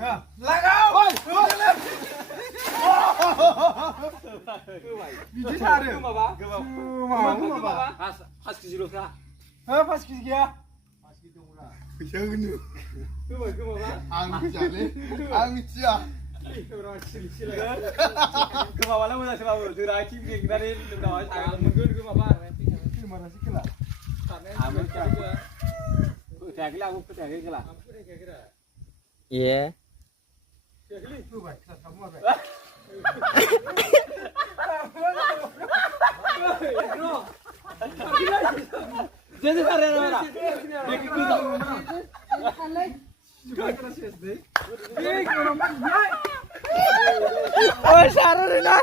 लागाव बिदि थारो माबा माबा 5 केजिल'खा 5 केजि गैया 5 केजि दंब्रा फैसा होनो गोमाबा आं मिथियालै आं मिथिया गोमाबालाय मोजांसो बाबु जोंना आथिं बेंनानै लोमदावबाय थागोन मोनगोन गोमाबा गोमारासै खेला फोथायाखैलै आंबो फोथायाखै खेला ए होबाय खेला थाबो मारबाय जेजे सारे ना ओइ सारो रे ना